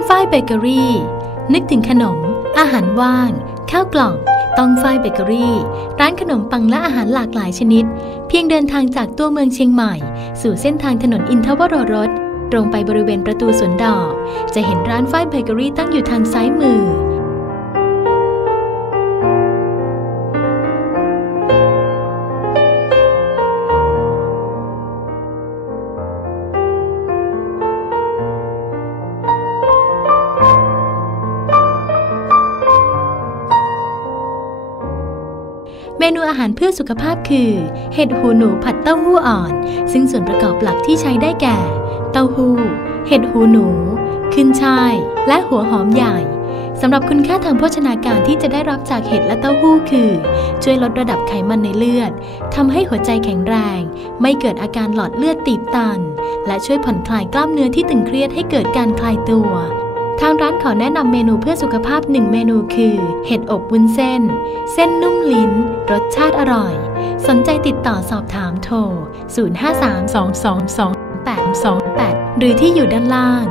านฝ้ายเบเกอรี่ นึกถึงขนม อาหารว่าง ข้าวกล่อง ต้องฝ้ายเบเกอรี่ ร้านขนมปังและอาหารหลากหลายชนิด เพียงเดินทางจากตัวเมืองเชียงใหม่ สู่เส้นทางถนนอินทวโรรสตรงไปบริเวณประตูสวนดอก จะเห็นร้านฝ้ายเบเกอรี่ตั้งอยู่ทางซ้ายมือ เมนูอาหารเพื่อสุขภาพคือ เห็ดหูหนูผัดเต้าหู้อ่อน ซึ่งส่วนประกอบหลักที่ใช้ได้แก่ เต้าหู้ เห็ดหูหนู ขึ้นช่าย และหัวหอมใหญ่สำหรับคุณค่าทางโภชนาการที่จะได้รับจากเห็ดและเต้าหู้คือ ช่วยลดระดับไขมันในเลือดทำให้หัวใจแข็งแรง ไม่เกิดอาการหลอดเลือดตีบตัน และช่วยผ่อนคลายกล้ามเนื้อที่ตึงเครียดให้เกิดการคลายตัว ทางร้านขอแนะนำเมนูเพื่อสุขภาพหนึ่งเมนูคือ เห็ดอบวุ้นเส้น เส้นนุ่มลิ้น รสชาติอร่อย สนใจติดต่อสอบถามโทร 053 222 828 หรือที่อยู่ด้านล่าง